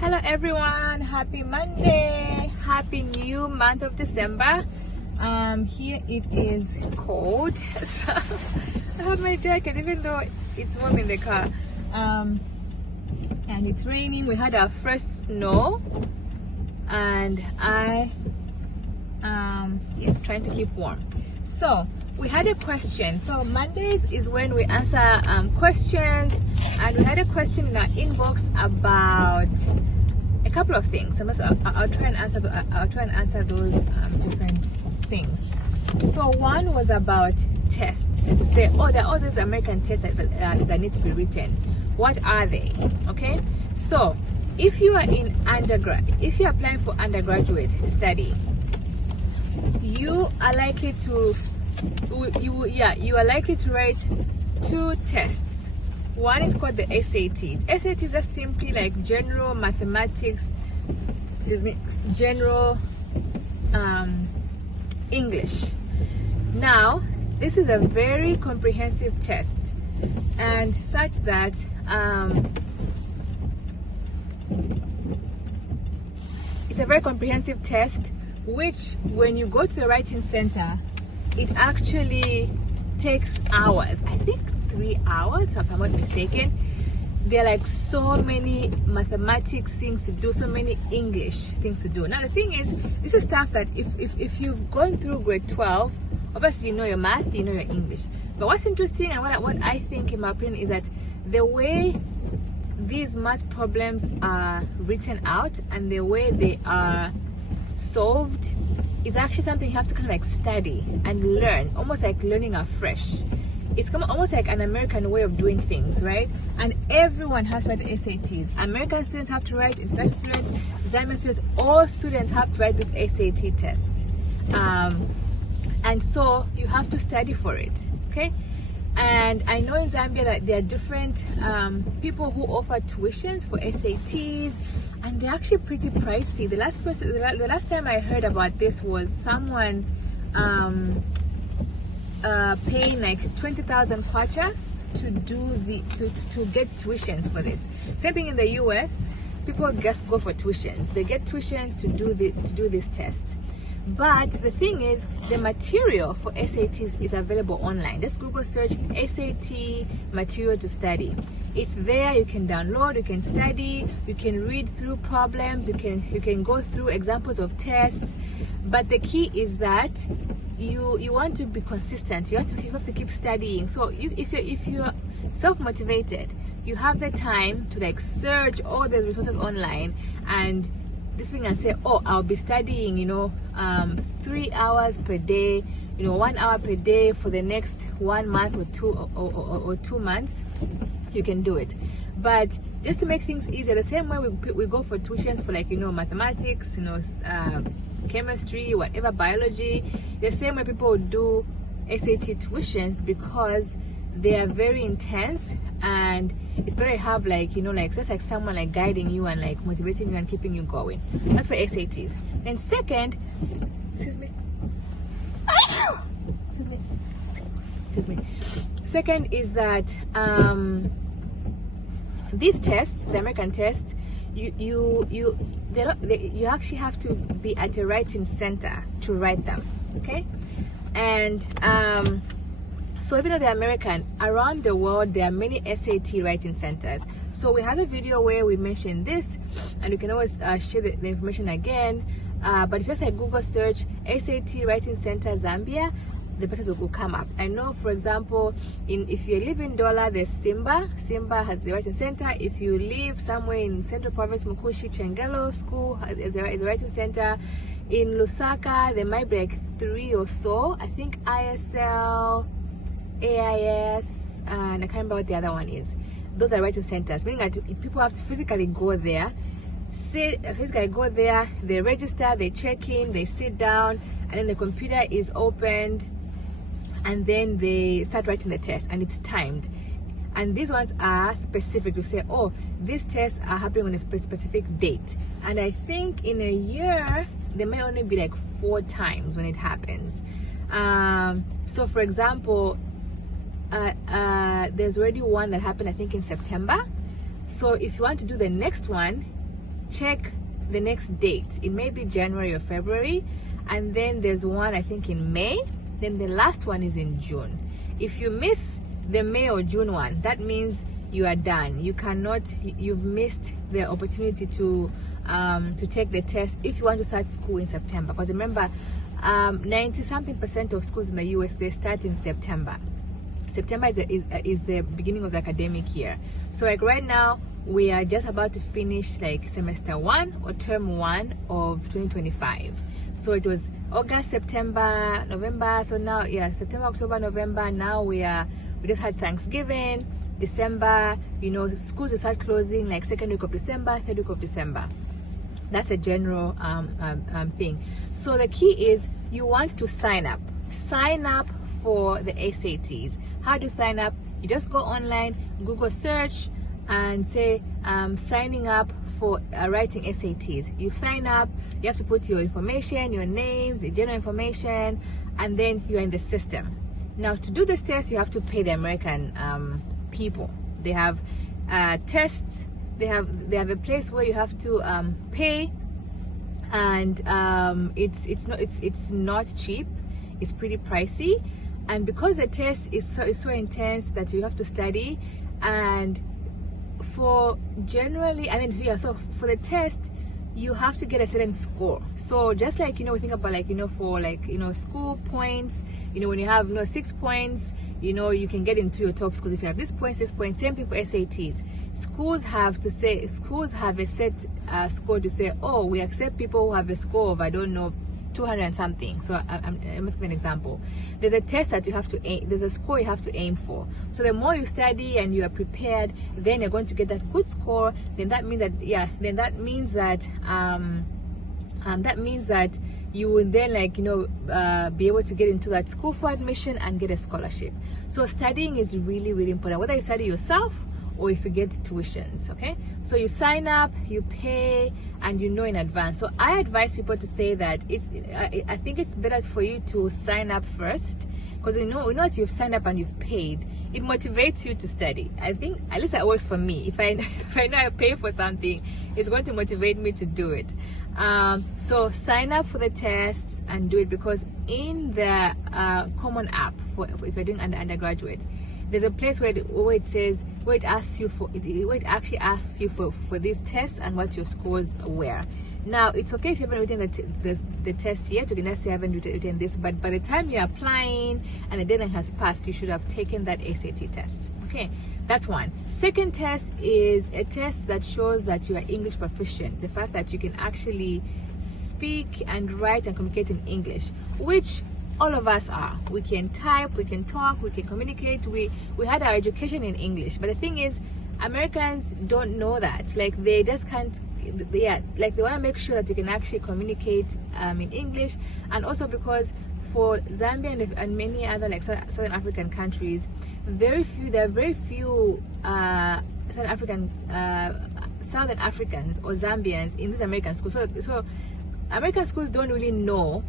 Hello everyone, happy Monday, happy new month of December. Here it is cold, so I have my jacket even though it's warm in the car. And it's raining. We had our first snow and I trying to keep warm. So we had a question. So Mondays is when we answer questions, and we had a question in our inbox about a couple of things. I'll try and answer those different things. So one was about tests, to say, oh, there are all these American tests that need to be written. What are they? Okay, so if you are in undergrad, if you're applying for undergraduate study, you are likely to write two tests. One is called the SATs. SATs are simply like general mathematics, general English. Now, this is a very comprehensive test, and such that it's a very comprehensive test, which when you go to the writing center, it actually takes hours. I think 3 hours, if I'm not mistaken. There are like so many mathematics things to do, so many English things to do. Now the thing is, this is stuff that if you've gone through grade 12, obviously you know your math, you know your English. But what's interesting and what I think, in my opinion, is that the way these math problems are written out and the way they are solved is actually something you have to kind of like study and learn, almost like learning afresh. It's almost like an American way of doing things, right? And everyone has to write the SATs. American students have to write, international students, Zambian students, all students have to write this SAT test. And so you have to study for it, okay? And I know in Zambia that there are different people who offer tuitions for SATs, and they're actually pretty pricey. The last time I heard about this was someone paying like 20,000 kwacha to get tuitions for this. Same thing in the US. People just go for tuitions. They get tuitions to do this test. But the thing is, the material for SATs is available online. Just Google search SAT material to study. It's there. You can download, you can study, you can read through problems, you can go through examples of tests. But the key is that you want to be consistent. You have to keep studying. So if you're self-motivated, you have the time to like search all the resources online and this thing and say, oh, I'll be studying 3 hours per day, 1 hour per day for the next 1 month or 2 months. You can do it. But just to make things easier, the same way we go for tuitions for like mathematics, chemistry, whatever, biology, the same way people do SAT tuitions, because they are very intense, and it's better to have like just like someone like guiding you and like motivating you and keeping you going. That's for SATs. Then second, second is that these tests, the American tests, you actually have to be at a writing center to write them, okay? And so even though they're American, around the world there are many SAT writing centers. So we have a video where we mention this, and you can always share the information again. But if you just like Google search SAT writing center Zambia, the places will come up. I know, for example, if you live in Dola, there's Simba has the writing center. If you live somewhere in Central Province, Mukushi Chengelo School is a writing center. In Lusaka, there might be like 3 or so. I think ISL, AIS, and I can't remember what the other one is. Those are writing centers, meaning that people have to physically go there. They register, they check in, they sit down, and then the computer is opened, and then they start writing the test, and it's timed. And these ones are specific. You say, oh, these tests are happening on a specific date, and I think in a year there may only be like 4 times when it happens. So for example, there's already one that happened, I think, in September. So if you want to do the next one, check the next date. It may be January or February, and then there's one I think in May, then the last one is in June. If you miss the May or June one, that means you are done. You've missed the opportunity to take the test if you want to start school in September. Because remember, 90-something% of schools in the US, they start in September. September is the beginning of the academic year. So like right now, we are just about to finish like semester 1 or term 1 of 2025. So it was August, September, November. So now, yeah, September, October, November. Now we just had Thanksgiving, December. You know, schools will start closing like second week of December, third week of December. That's a general thing. So the key is you want to sign up for the SATs. How to sign up? You just go online, Google search, and say signing up for writing SATs. You sign up, you have to put your information, your names, your general information, and then you're in the system. Now to do this test, you have to pay the American people. They have tests. They have a place where you have to pay, and it's not cheap. It's pretty pricey, and because the test is so intense that you have to study, and for the test you have to get a certain score. So just like, you know, we think about like, you know, for like, you know, school points, you know, when you have, you know, 6 points, you know, you can get into your top schools if you have this point, same thing for SATs. Schools have a set score to say, oh, we accept people who have a score of, I don't know, 200 and something. So I must give an example. There's a test that you have to aim, there's a score you have to aim for. So the more you study and you are prepared, then you're going to get that good score. Then that means that you will then, like, you know, be able to get into that school for admission and get a scholarship. So studying is really, really important, whether you study yourself or if you get tuitions. Okay, so you sign up, you pay, and you know in advance. So I advise people to say that I think it's better for you to sign up first, because you know that you've signed up and you've paid. It motivates you to study. I think at least that works for me. If I know I pay for something, it's going to motivate me to do it. So sign up for the tests and do it, because in the Common App for if you're doing undergraduate, there's a place where it says, where it actually asks you for these tests and what your scores were. Now it's okay if you haven't written the test yet. You can just say I haven't written this, but by the time you're applying and the deadline has passed, you should have taken that SAT test. Okay, that's one. Second test is a test that shows that you are English proficient. The fact that you can actually speak and write and communicate in English, which all of us are. We can type, we can talk, we can communicate. We had our education in English, but the thing is, Americans don't know that. Like, they just can't. They want to make sure that you can actually communicate in English, and also because for Zambia and many other like Southern African countries, there are very few Southern Africans or Zambians in these American schools. So American schools don't really know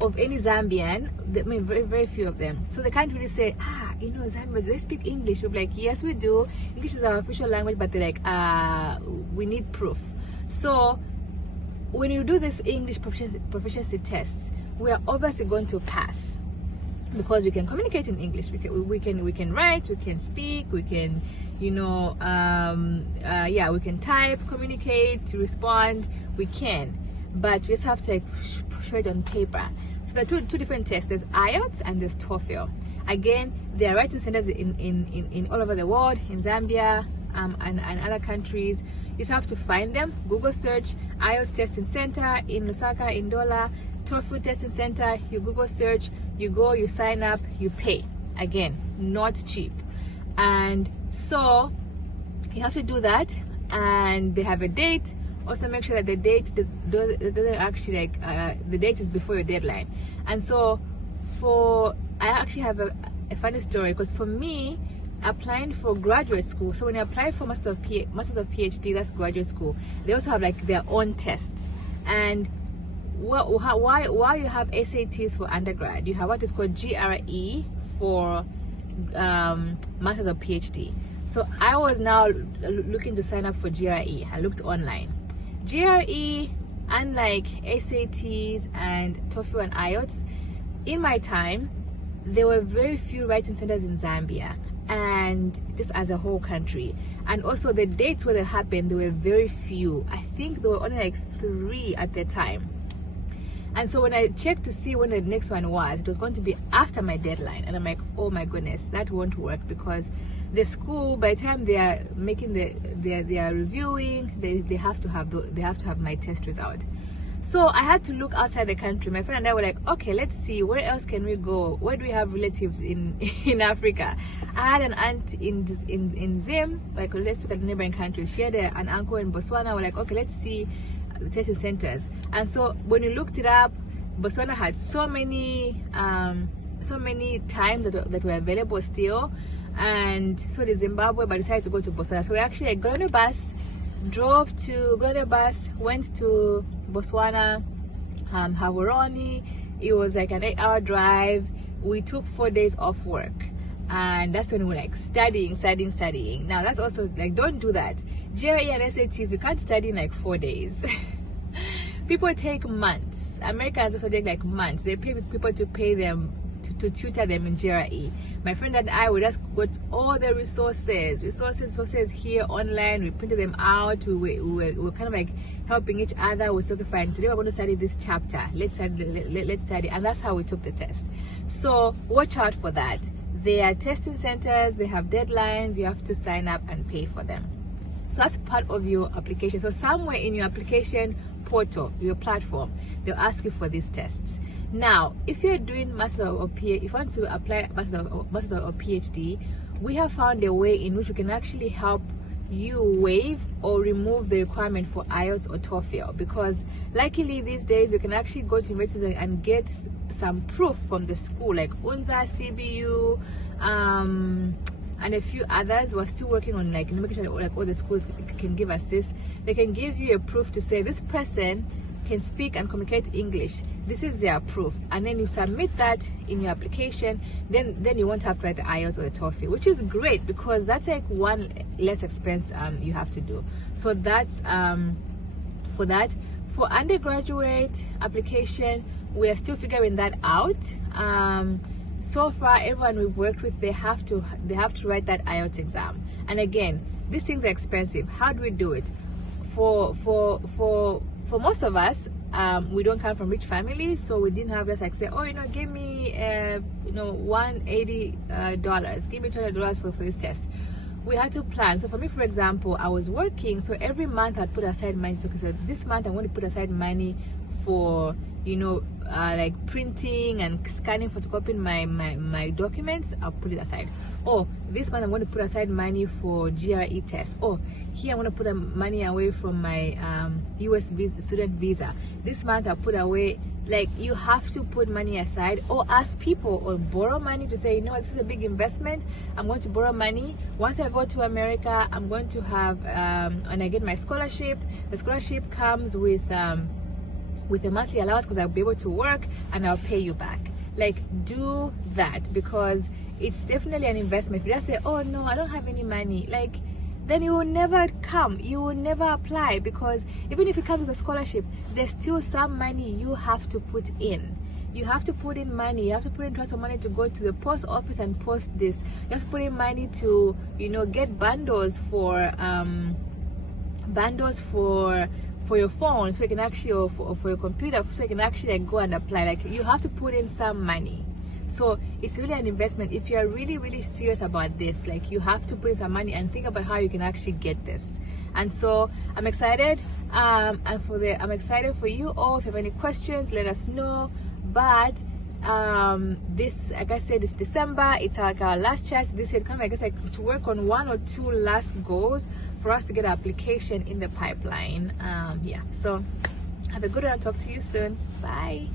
of any Zambian. I mean, very, very few of them. So they can't really say, you know, Zambians, they speak English. We'll be like, yes, we do. English is our official language, but they're like, we need proof. So when you do this English proficiency tests, we are obviously going to pass, because we can communicate in English. We can write, we can speak, we can, you know, we can type, communicate, respond. We can, but we just have to like show it on paper. So there are two different tests. There's IELTS and there's TOEFL. Again, there are writing centers in all over the world, in Zambia and other countries. You just have to find them. Google search IELTS testing center in Lusaka, in Ndola, TOEFL testing center. You Google search, you go, you sign up, you pay. Again, not cheap. And so you have to do that, and they have a date. Also make sure that the date doesn't actually like the date is before your deadline. And so I actually have a funny story, because for me, applying for graduate school, so when you apply for Masters of PhD, that's graduate school, they also have like their own tests. And why you have SATs for undergrad, you have what is called GRE for Masters of PhD. So I was now looking to sign up for GRE. I looked online. GRE, unlike SATs and TOEFL and IELTS, in my time, there were very few writing centers in Zambia, and just as a whole country. And also the dates where they happened, there were very few. I think there were only like 3 at the time. And so when I checked to see when the next one was, it was going to be after my deadline. And I'm like, oh my goodness, that won't work, because the school, by the time they are making they are reviewing, they have to have my test result. So I had to look outside the country. My friend and I were like, okay, let's see, where else can we go? Where do we have relatives in Africa? I had an aunt in Zim, like, let's look at the neighboring countries. She had an uncle in Botswana. We're like, okay, let's see the testing centers. And so when you looked it up, Botswana had so many times that were available still, and so did Zimbabwe, but decided to go to Botswana. So we actually got on a bus, went to Botswana, Gaborone. It was like an 8-hour drive. We took 4 days off work, and that's when we were like studying. Now that's also like, don't do that. GRE and SATs, you can't study in like 4 days. People take months. Americans also take like months. They pay people to pay them to tutor them in GRE. My friend and I, we just got all the resources here online. We printed them out. We were kind of like helping each other. We said, fine, today we're going to study this chapter. Let's study. And that's how we took the test. So watch out for that. They are testing centers. They have deadlines. You have to sign up and pay for them. So that's part of your application. So somewhere in your application portal, your platform, they'll ask you for these tests. Now, if you're doing master or PhD, if you want to apply master or PhD, we have found a way in which we can actually help you waive or remove the requirement for IELTS or TOEFL, because luckily these days you can actually go to universities and get some proof from the school, like UNZA, CBU, and a few others. We're still working on like making sure like all the schools can give us this. They can give you a proof to say this person can speak and communicate English. This is their proof, and then you submit that in your application. Then you won't have to write the IELTS or the TOEFL, which is great, because that's like one less expense you have to do. So that's for that. For undergraduate application, we are still figuring that out. So far, everyone we've worked with, they have to write that IELTS exam. And again, these things are expensive. How do we do it? For most of us, we don't come from rich families, so we didn't have just like say, oh, give me $180, give me $200 for this test. We had to plan. So for me, for example, I was working, so every month I'd put aside money. So this month I'm going to put aside money for like printing and scanning, photocopying my documents. I'll put it aside. Oh, this month I'm going to put aside money for GRE tests. Oh, here I'm going to put money away from my US student visa. This month I'll put away. Like, you have to put money aside, or ask people, or borrow money to say, this is a big investment. I'm going to borrow money. Once I go to America, I'm going to have and I get my scholarship. The scholarship comes with a monthly allowance, because I'll be able to work and I'll pay you back. Like, do that, because it's definitely an investment. If you just say, oh no, I don't have any money, like, then you will never come, you will never apply, because even if it comes with a scholarship, there's still some money you have to put in. You have to put in money. You have to put in transfer money to go to the post office and post this. You have to put in money to get bundles for your phone, so you can actually, or for your computer, so you can actually go and apply. Like, you have to put in some money. So it's really an investment. If you're really, really serious about this, like, you have to put in some money and think about how you can actually get this. And so I'm excited, I'm excited for you all. If you have any questions, let us know. But this, like I said, it's December. It's like our last chance this year, kind of, I guess, like, to work on 1 or 2 last goals for us to get our application in the pipeline. Yeah, so have a good one. I'll talk to you soon. Bye.